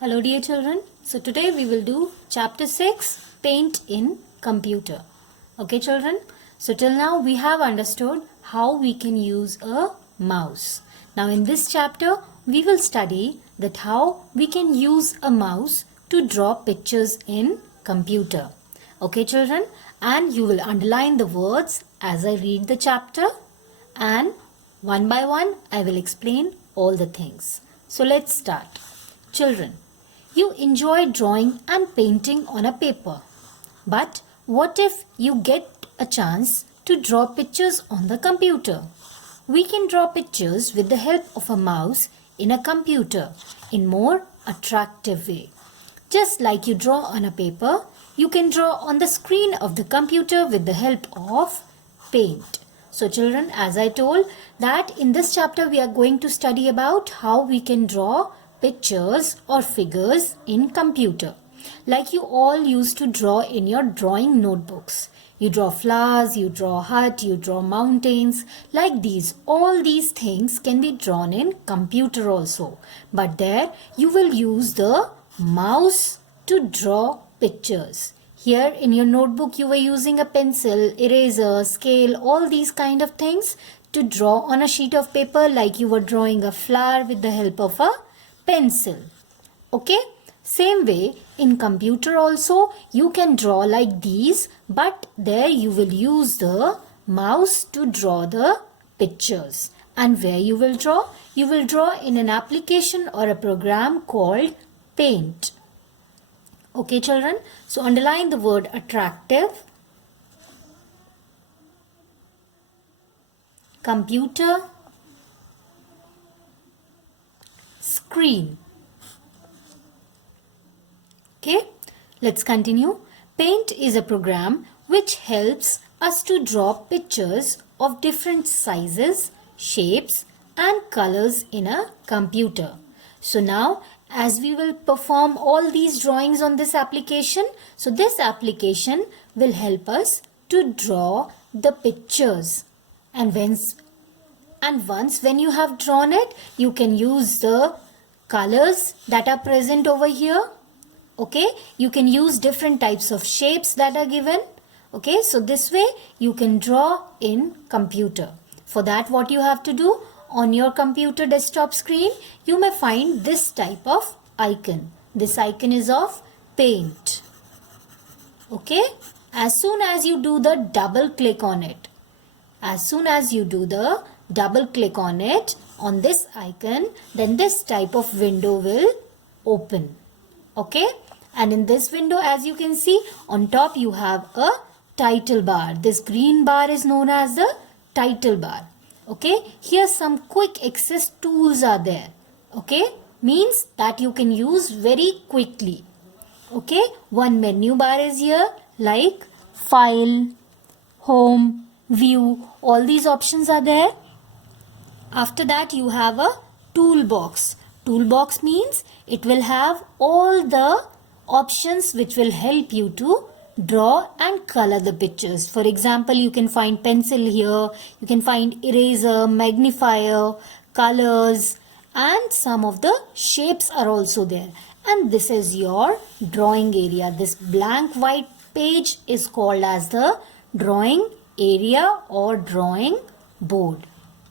Hello dear children. So today we will do chapter 6 Paint in Computer. Okay children. So till now we have understood how we can use a mouse. Now in this chapter we will study that how we can use a mouse to draw pictures in computer. Okay children, and you will underline the words as I read the chapter, and one by one I will explain all the things. So let's start. Children, you enjoy drawing and painting on a paper. But what if you get a chance to draw pictures on the computer? We can draw pictures with the help of a mouse in a computer in more attractive way. Just like you draw on a paper, you can draw on the screen of the computer with the help of paint. So children, as I told that in this chapter we are going to study about how we can draw pictures or figures in computer. Like you all used to draw in your drawing notebooks. You draw flowers, you draw hut, you draw mountains, like these. All these things can be drawn in computer also. But there you will use the mouse to draw pictures. Here in your notebook you were using a pencil, eraser, scale, all these kind of things to draw on a sheet of paper, like you were drawing a flower with the help of a pencil. Okay, same way in computer also you can draw like these, but there you will use the mouse to draw the pictures. And where you will draw? You will draw in an application or a program called Paint. Okay children, so underline the word attractive, computer, screen. Okay, let's continue. Paint is a program which helps us to draw pictures of different sizes, shapes and colors in a computer. So now as we will perform all these drawings on this application, so this application will help us to draw the pictures. And once when you have drawn it, you can use the colors that are present over here. Okay, you can use different types of shapes that are given. Okay, so this way you can draw in computer. For that, what you have to do, on your computer desktop screen you may find this type of icon. This icon is of paint. Okay, as soon as you do the double click on it, on this icon, then this type of window will open. Okay, and in this window, as you can see, on top you have a title bar. This green bar is known as the title bar. Okay, here some quick access tools are there. Okay, means that you can use very quickly. Okay, one menu bar is here, like file, home, view, all these options are there. After that you have a toolbox. Toolbox means it will have all the options which will help you to draw and color the pictures. For example, you can find pencil here, you can find eraser, magnifier, colors, and some of the shapes are also there. And this is your drawing area. This blank white page is called as the drawing area or drawing board.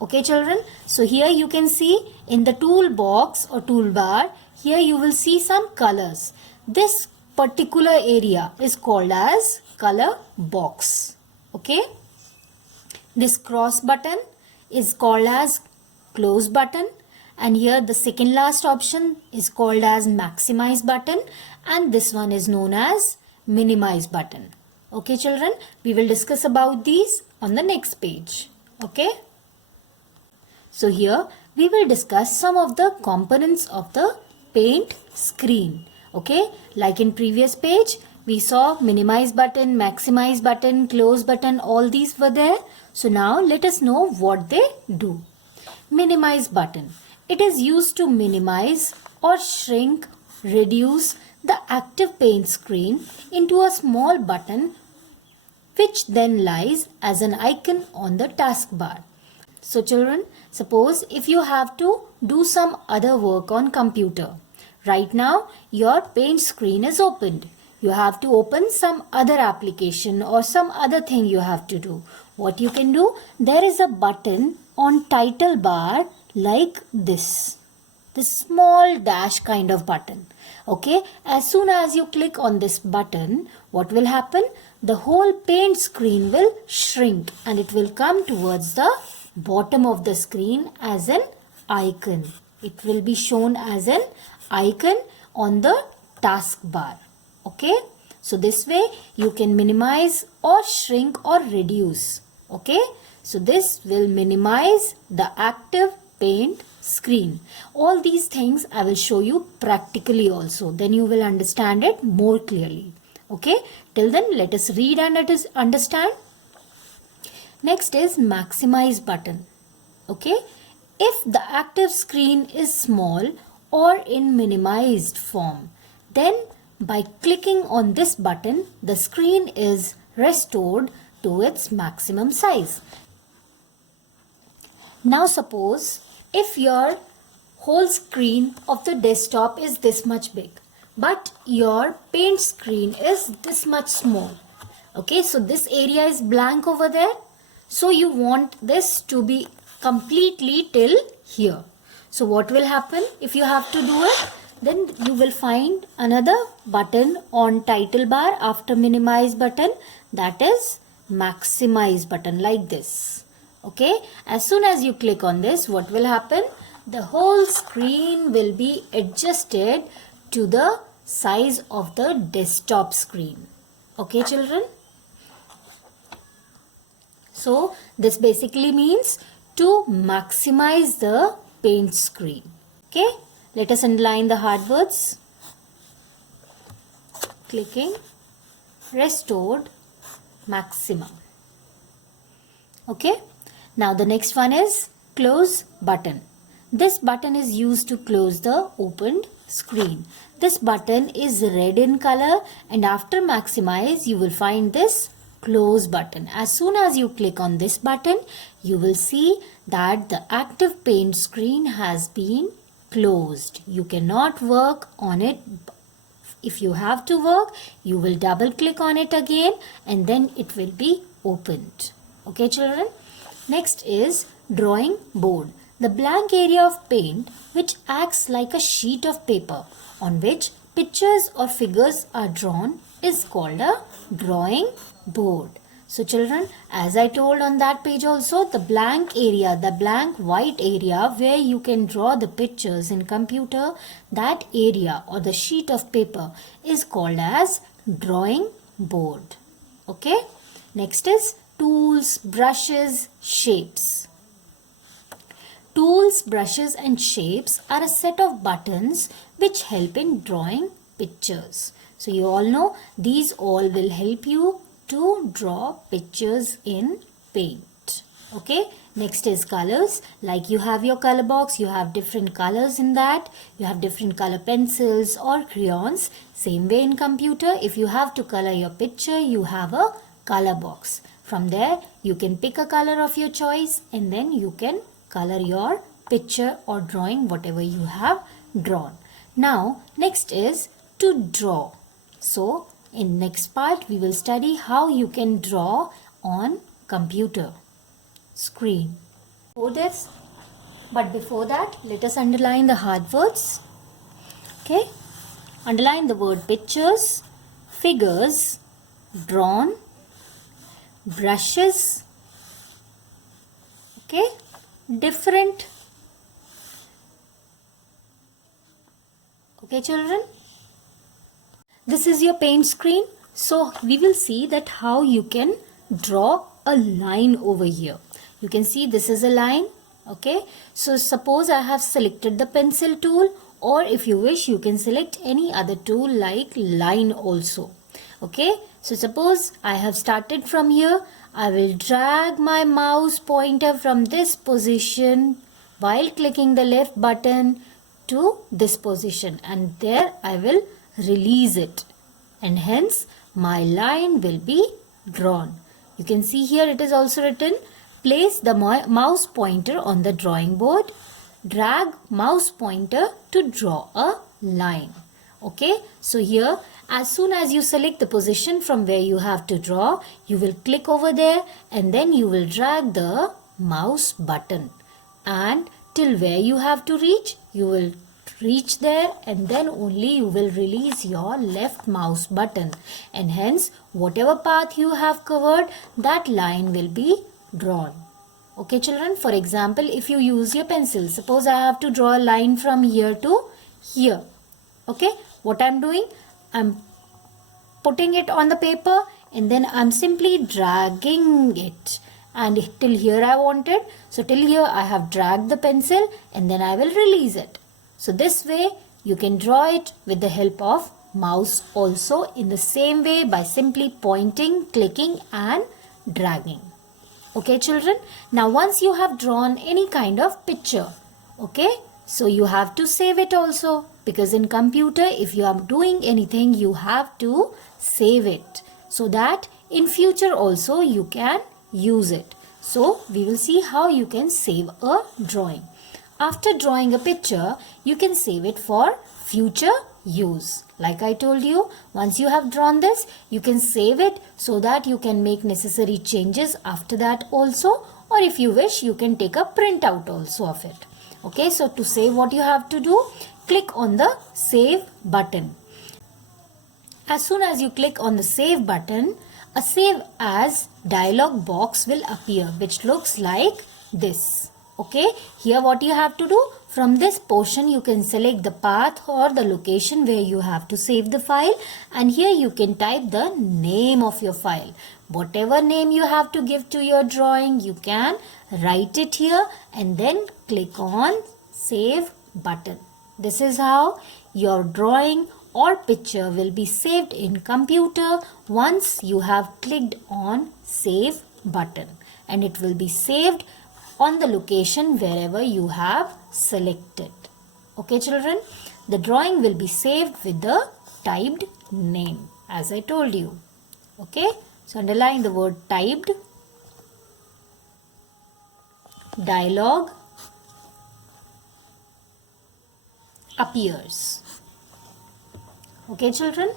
Okay children, so here you can see in the toolbox or toolbar, here you will see some colors. This particular area is called as color box. Okay, this cross button is called as close button, and here the second last option is called as maximize button, and this one is known as minimize button. Okay children, we will discuss about these on the next page. Okay, so here we will discuss some of the components of the paint screen. Okay, like in previous page we saw minimize button, maximize button, close button, all these were there. So now let us know what they do. Minimize button. It is used to minimize or shrink, reduce the active paint screen into a small button which then lies as an icon on the taskbar. So children, suppose if you have to do some other work on computer, Right now, your paint screen is opened. You have to open some other application or some other thing you have to do. What you can do, there is a button on title bar like this small dash kind of button. Okay, as soon as you click on this button, what will happen? The whole paint screen will shrink and it will come towards the bottom of the screen as an icon. It will be shown as an icon on the taskbar. Okay, so this way you can minimize or shrink or reduce. Okay, so this will minimize the active paint screen. All these things I will show you practically also. Then you will understand it more clearly. Okay, till then let us read and let us understand. Next is maximize button. Okay, if the active screen is small or in minimized form, then by clicking on this button, the screen is restored to its maximum size. Now suppose if your whole screen of the desktop is this much big, but your paint screen is this much small. Okay, so this area is blank over there. So you want this to be completely till here. So what will happen if you have to do it? Then you will find another button on title bar after minimize button, that is maximize button, like this. Okay, as soon as you click on this, what will happen? The whole screen will be adjusted to the size of the desktop screen. Okay, children? So this basically means to maximize the paint screen. Okay, let us underline the hard words. Clicking, restored, maximum. Okay, now the next one is close button. This button is used to close the opened screen. This button is red in color, and after maximize you will find this close button. As soon as you click on this button, you will see that the active paint screen has been closed. You cannot work on it. If you have to work, you will double click on it again and then it will be opened. Okay, children? Next is drawing board. The blank area of paint which acts like a sheet of paper on which pictures or figures are drawn is called a drawing board. So children, as I told on that page also, the blank area, the blank white area where you can draw the pictures in computer, that area or the sheet of paper is called as drawing board. Okay. Next is tools, brushes, shapes. Tools, brushes and shapes are a set of buttons which help in drawing pictures. So you all know these all will help you to draw pictures in paint. Okay. Next is colors. Like you have your color box, you have different colors in that. You have different color pencils or crayons. Same way in computer, if you have to color your picture, you have a color box. From there, you can pick a color of your choice and then you can color your picture or drawing whatever you have drawn. Now, next is to draw. So, in next part, we will study how you can draw on computer screen. But before that, let us underline the hard words. Okay, underline the word pictures, figures, drawn, brushes, okay, different. Okay, children, this is your paint screen. So we will see that how you can draw a line over here. You can see this is a line. Okay, so suppose I have selected the pencil tool, or if you wish you can select any other tool like line also. Okay, so suppose I have started from here. I will drag my mouse pointer from this position while clicking the left button to this position, and there I will release it, and hence my line will be drawn. You can see here it is also written, place the mouse pointer on the drawing board, drag mouse pointer to draw a line. Okay, so here as soon as you select the position from where you have to draw, you will click over there and then you will drag the mouse button, and till where you have to reach, you will reach there, and then only you will release your left mouse button, and hence whatever path you have covered, that line will be drawn. Okay children, for example, if you use your pencil, suppose I have to draw a line from here to here. Okay, what I'm doing, I'm putting it on the paper and then I'm simply dragging it, and till here I wanted, so till here I have dragged the pencil and then I will release it. So this way you can draw it with the help of mouse also, in the same way by simply pointing, clicking and dragging. Okay children, now once you have drawn any kind of picture, okay, so you have to save it also, because in computer if you are doing anything you have to save it, so that in future also you can use it. So we will see how you can save a drawing. After drawing a picture, you can save it for future use. Like I told you, once you have drawn this, you can save it so that you can make necessary changes after that also, or if you wish, you can take a printout also of it. Okay, so to save, what you have to do, click on the save button. As soon as you click on the save button, a save as dialog box will appear, which looks like this. Okay, here what you have to do, from this portion you can select the path or the location where you have to save the file, and here you can type the name of your file. Whatever name you have to give to your drawing, you can write it here and then click on save button. This is how your drawing or picture will be saved in computer once you have clicked on save button, and it will be saved on the location wherever you have selected. Okay children, the drawing will be saved with the typed name as I told you. Okay, so underline the word typed. Dialog appears. Okay children,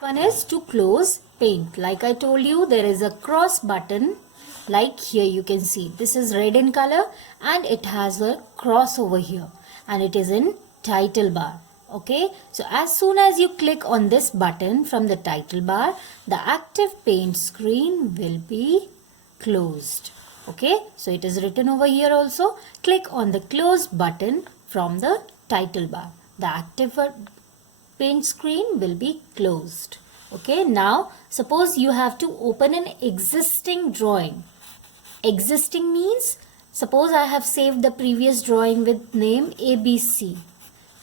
one is to close paint. Like I told you, there is a cross button. Like here you can see, this is red in color and it has a cross over here, and it is in title bar. Okay, so as soon as you click on this button from the title bar, the active paint screen will be closed. Okay, so it is written over here also. Click on the close button from the title bar. The active paint screen will be closed. Okay, now suppose you have to open an existing drawing. Existing means, suppose I have saved the previous drawing with name ABC.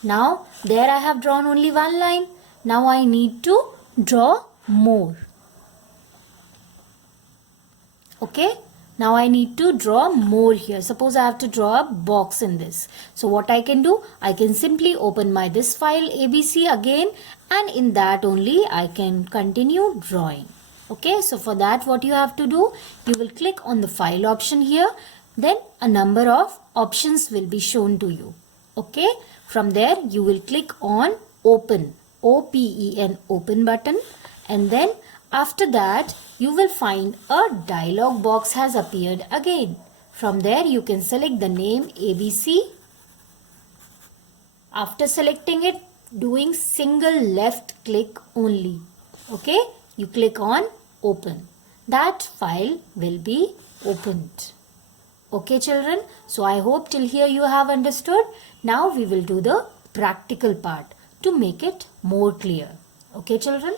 Now there I have drawn only one line. Now I need to draw more. Okay, now I need to draw more here. Suppose I have to draw a box in this. So what I can do, I can simply open my this file ABC again, and in that only I can continue drawing. Okay, so for that what you have to do, you will click on the file option here, then a number of options will be shown to you. Okay, from there you will click on open, OPEN, open button, and then after that you will find a dialog box has appeared again. From there you can select the name ABC. After selecting it, doing single left click only. Okay, you click on open. That file will be opened. Okay children, so I hope till here you have understood. Now we will do the practical part to make it more clear. Okay children.